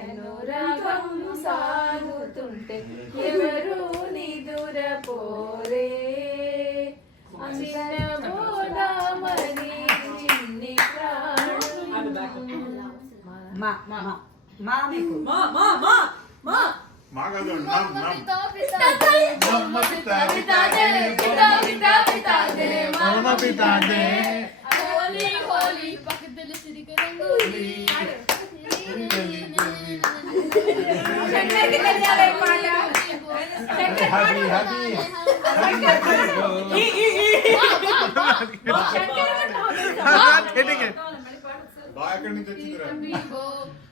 అనురాగం సాగుతుంటే ఎవరు నిదురపోరే చిన్నబోదామని చిన్ని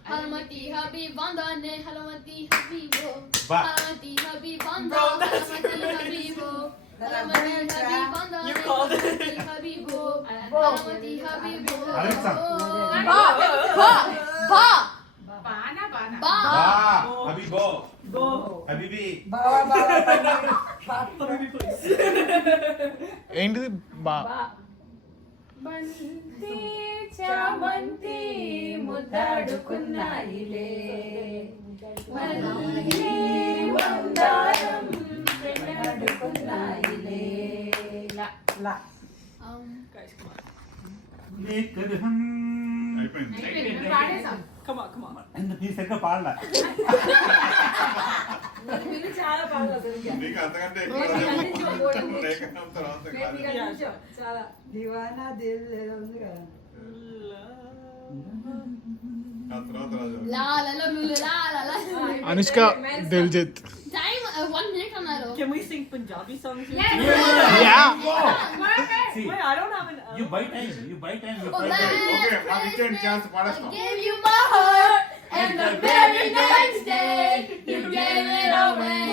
Halamati Habib Vandane, Halamati Habibo, Halamati Habib Vandane, Halamati Habibo, Halamati Habib Vandane, Halamati Habibo, Halamati Habibo. Ba. Habibo. Habibi. ఏంటిది బా బంతి చామంతి ముద్దాడుకున్నాయిలే మళ్ళీ మందారం పెళ్ళాడుకున్నాయిలే పాడలా చాలా బాగా దివానా దిల్ ఉంది కదా అనుష్క దిల్జిత్ Time 1 minute అన్నారు. Can we sing Punjabi songs? Yeah. See, Wait, I don't have an. you buy time. You buy time. You Oh, buy time. that's Okay, I'll return chance to I Padastam. gave you my heart, and the very next day you gave it away.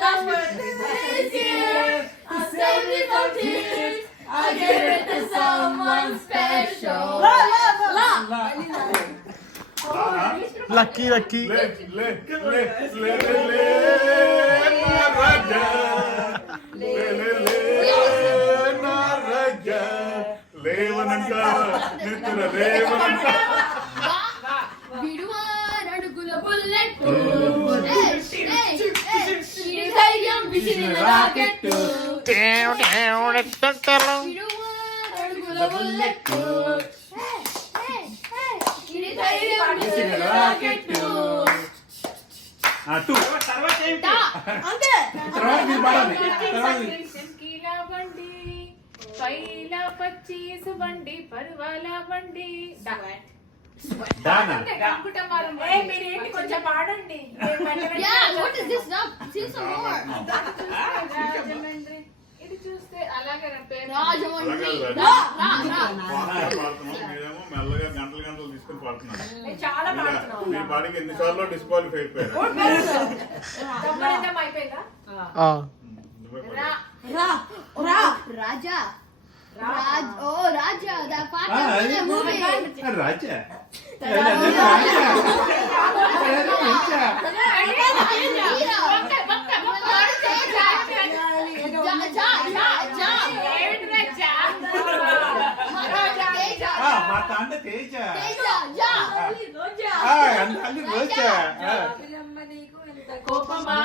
Last word this year, I saved it from tears. I gave it to someone special. Lucky lucky Le, Naraja. Naraja. Levananta, Nitra Levananta. విడువారడుగుల bullet ధైర్యం విసిరిన rocket విడువారడుగుల bullet ధైర్యం విసిరిన rocket బండి పైల పచ్చీసు బండి పరువాల బండి మీరేంటి కొంచెం పాడండి రాజమండ్రి ఇది చూస్తే అలాగే మెల్లగా గంటలు గంటలు తీసుకుని పాడుతున్నాను. చాలా మీ పాడికి ఎన్నిసార్లు డిస్క్వాలిఫై అయిపోయారు. అయిపోయిందా రాజా రాజా that part of the movie. రాజా మా తాండ తేజ అన్ని రోజా కోపమా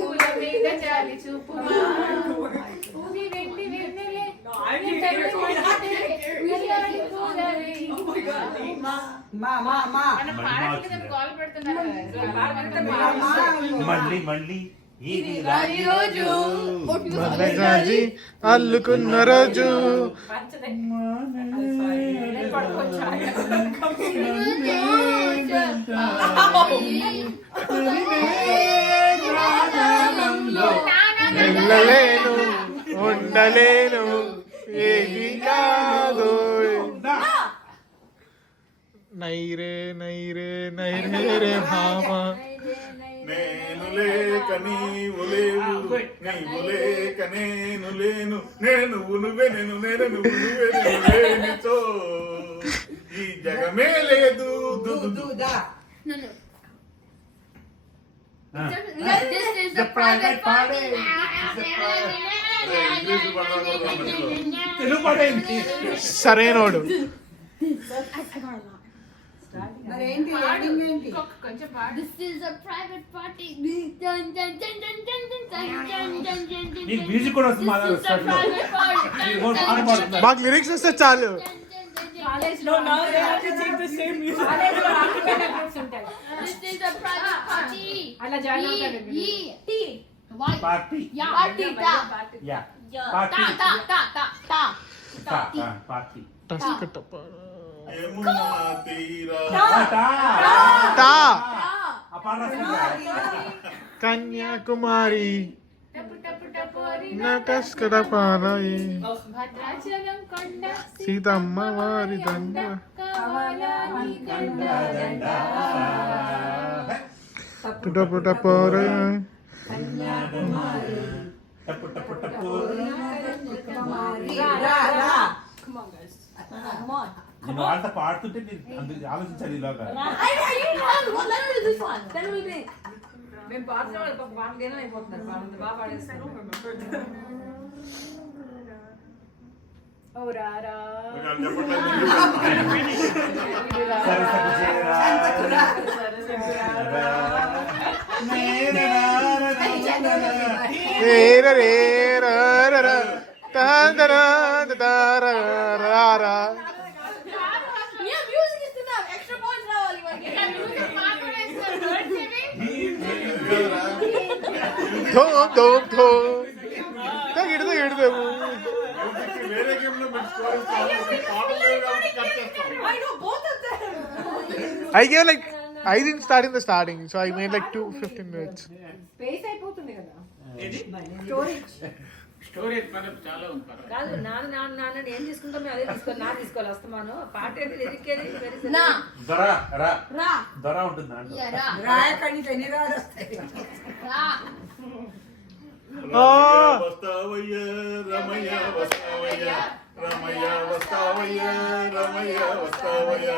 పూల మీద చాలి చూపుమా ఊగి వెండి వెన్నెలే మళ్ళీ మళ్ళీ రోజు మల్లెగాజి అల్లుకున్న రోజు వెళ్ళలేను ఉండలేను ఏది కాదు నైరే నైరే నైరే రే భామ నేను లేక నీవు లేవు నీవు లేక నేను లేను నేను నువ్వే నేను నేను నువ్వే నువ్వు లేనితో ఈ జగమే లేదు This is the private party. English పడతాను మధ్యలో. తెలుగు పడేయండి సరైనోడు. మరి ఏంటి ఎండింగ్ ఏంటి? కొంచెం పాడు. This is a private party. Dun, dun, dun, dun, dun, dun, dun, dun, dun, dun, dun. నీకు మ్యూజిక్ కూడా వస్తుంది మా This is a private party. Dun, dun, dun, dun, మాకు లిరిక్స్ వస్తే చాలు. dun, dun, dun, No, now they have to sing the same music. This is a private party. అలా join అవుతారు. T. Why? Party Yeah. Party. Ta. Yeah Ta. Party Ta. Ta. Ta. Ta. Party Yamuna తీరా టా కన్యాకుమారి టపు టపు టపోరి నటస్కటపారాయి భద్రాచలం కొండ సీతమ్మ వారి దండ కావాలా నీ గండ దండ. పుటపుటపోరే టప్పు టప్పు టప్పు. Come on, guys. నేను వాళ్ళతో పాడుతుంటే మీరు అందుకు ఆలోచించాలి ఇలాగా. మేము పాడుతున్న వాళ్ళు పాపం వాళ్ళకేనా అయిపోతున్నారు. వాళ్ళంత బాగా పాడేస్తారు. ఓ రారా వాళ్ళు చెప్పట్లేదు. సరసకు చేరా రేర రేర రర తందర తరరా Yeah, music is enough. Extra points రావాలి మనకి. ధోమ్ ధోమ్ ధోమ్ తగిడు తగిడు వేరే గేమ్ లో పెట్టుకోవాలి. పాడలేదు కాబట్టి కట్ చేస్తాం. I know both of them. I gave like I didn't start in the starting, so I made like 15 minutes. Space అయిపోతుంది కదా. స్టోరేజ్ మనం చాలా ఉంది. కాదు నాన్న నాన్న నాన్న ఏం తీసుకుంటాం అదే తీసుకోవాలి. నా తీసుకోవాలి వస్తామాను. పాట ఏది లిరిక్ ఏది? నా. దొరా రా రా. దొరా ఉంటుంది దాంట్లో. Yeah, ra. రాయకండి ఎన్ని రాదు వస్తాయి. Ra. రమయ్య వస్తావయ్య రమయ్య వస్తావయ్య రమయ్య వస్తావయ్య రమయ్య వస్తావయ్య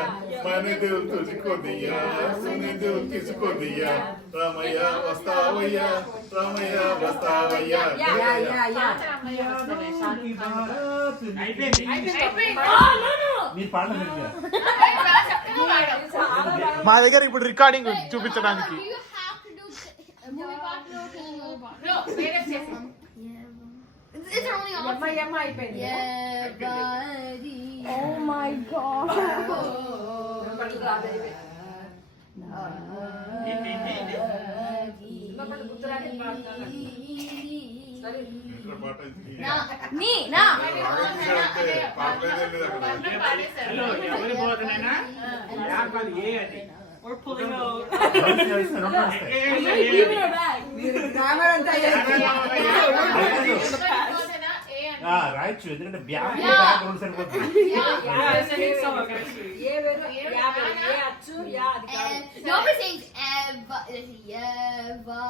మన దేవు తుझको दिया सुने देव किसको दिया Ramaiah Vasthavayya Ramaiah Vasthavayya. Yeah yeah yeah. అయిపోయింది. మీరు పాడలేదు మా దగ్గర ఇప్పుడు రికార్డింగ్ చూపించడానికి. Do you have to do movie part or movie part? No, వేరే చేసి. It's only on. యమ్మ అయిపోయింది. Yeah, buddy. Oh my god. పట్టు రాదు అయిపోయింది. సరే ఇక్కడ పాట ఇది. Na. Ni. Na. పాడలేదే లేదు అక్కడ. హలో, ఎవరి బోధనైనా వ్యాపారం ఏ అది We're pulling out. Give me your bag. మీరు గ్రామర్ అంతా రాయొచ్చు ఎందుకంటే బ్యాగ్ Yeah. బ్యాక్గ్రౌండ్ సరిపోతుంది. Yeah, sing song, actually. ఏ వేరు యా వేరు ఏ అచ్చు యా అది కాదు. Nobody sings Eva. Eva.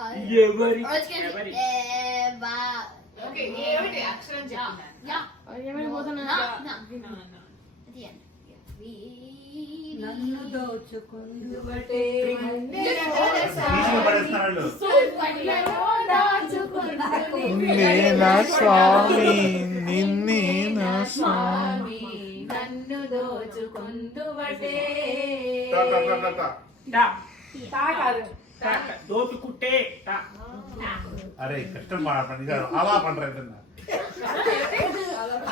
ఎవరి Or it's gonna be Eva. Okay ఏమిటి అక్షరం చెప్పండి. Yeah. Na. Na. At the end. నన్ను దోచుకుందువటే ఈజీగా పడేస్తున్నారు వాళ్ళు. నిన్నే నా స్వామి నిన్నే నా స్వామి నన్ను దోచుకుందువటే. టా టా టా టా టా. టా తా కాదు. టా దోతు కుట్టే టా. అరే కష్టం పని అలా పండుగ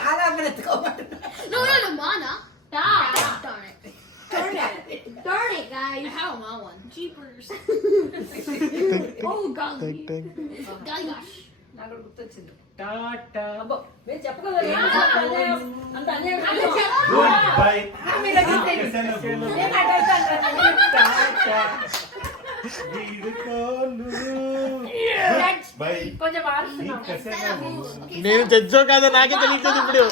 ఆరామని ఎత్తుకోమంటున్నా. No, mana. Da. Darn it. Darn it, guys. I have my one. Jeepers. Oh, golly. Golly gosh. నాకు గుర్తొచ్చింది. టా టా. అబ్బో మీరు చెప్పగలరు. అంత అన్యాయం కాదు. Good bye. మీరు అడిగితే నేను అడుగుతాను. బై. కొంచెం ఆడుతున్నాం. Okay, నేను జడ్జో కాదో నాకే తెలియట్లేదు ఇప్పుడు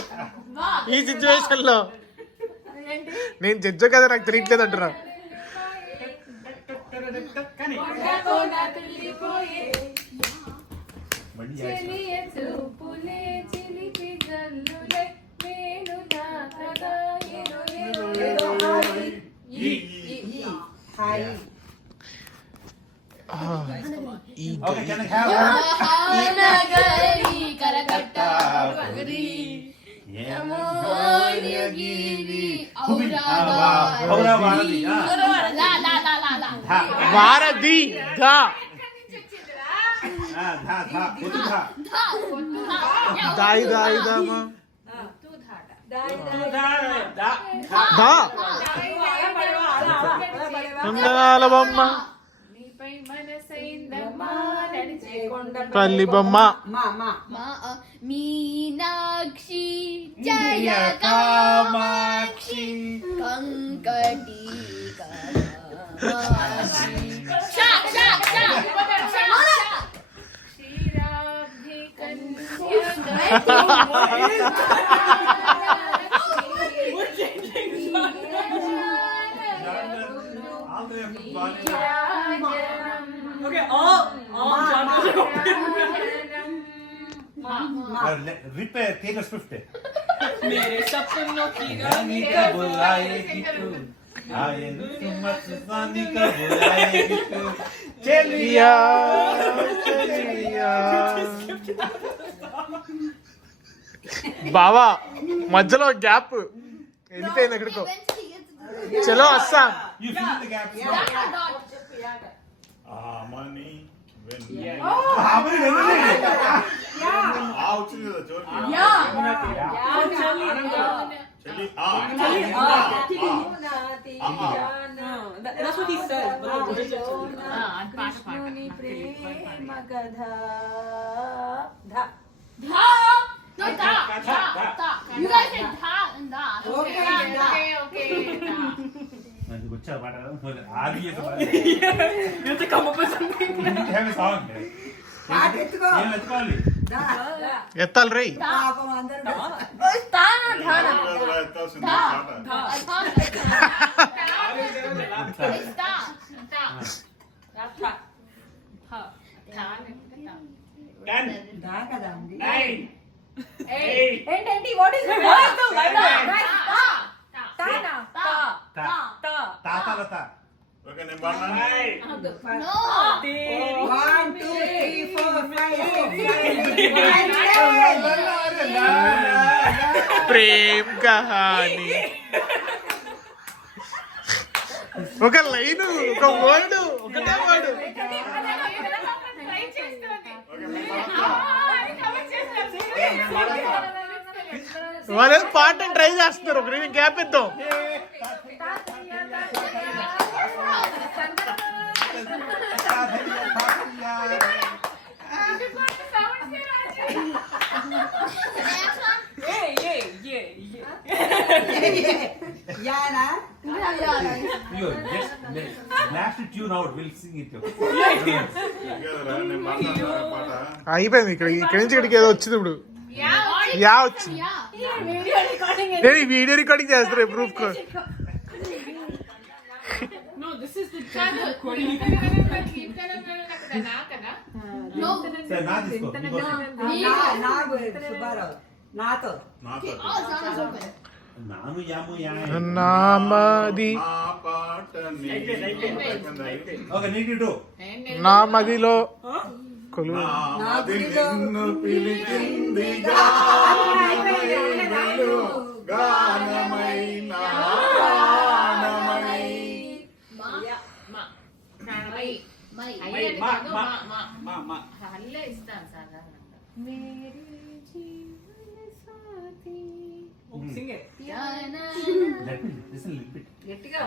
ఈ సిచ్యువేషన్ లో. నేను జడ్జో కాదో నాకు తెలియట్లేదు అంటున్నా. కానీ చెలియ చూపులే చిలిపి జల్లులే నేను తాకగా ఎరులే. హాయ్. ఈ Okay, can I have Nagari karakata గిరి ఔరావాది లా లా లా లా లా వారధి ధ దాయి దాయి దామా ధ ఉండాల బొమ్మ నీపై మనసైందమ్మా నడిచే కొండ పల్లి బొమ్మ మీనాక్షి జయ కామాక్షి కంకటి కామాక్షి షాక్ షాక్ షాక్ క్షీరాబ్ధి Okay, all genres are open. Repair Taylor Swift मेरे सपनों की रानी का बुलाएगी तू आए मत रानी का बुलाएगी तू चलिया బావా మధ్యలో గ్యాప్ వెళ్ళిపోయింది ఎక్కడికో చలో Assam you fill the gaps Amani Amani వచ్చింది కదా చోటు చెల్లి That's what he said. But the words are కృష్ణుని ప్రేమ కథ ధ No, da, da, da. You guys said da and da. Okay అది వచ్చా పాట ఆర్యస్ You have to come up with something. Have a song నేను ఎత్తుకోవాలి ఎత్తాలి రై తాన ధాన ఎత్తాల్సింది పాట It's da. Da. ఏంటండి వాట్ ఇస్ తాన తాతలత ఓకే నేను పాడనా No. 1 2 3 4 5 ప్రేమ్ కహాని ఒక లైన్ ఒక వర్డ్ ఒకటే వర్డ్ ట్రై చేస్తుంది ఓకే నేను పాడతా. వాళ్ళు పాట ట్రై చేస్తున్నారు ఒక నేను గ్యాప్ ఇద్దాం Blast the tune out, we'll sing it. ఇంకేదరా, నేను పాడతాను పాట అయిపోయింది ఇక్కడి నుంచి ఇక్కడికి ఏదో వచ్చింది ఇప్పుడు యా వచ్చింది నేను ఈ వీడియో రికార్డింగ్ చేస్తాను proof co No, this is the judge recording. No. Sir, na disko. నాతో Oh, Zana is open. Nanu yamu ya. నామది నా పాట Okay, need you do. నా మదిలో కొలు నాది నిన్ను పిలిచింది గానమై వెళ్ళు, గానమై నా ప్రాణమై. అల్లే ఇస్తాను సాధారణంగా Oh, sing it. Yeah. Let me listen a little bit. గట్టిగా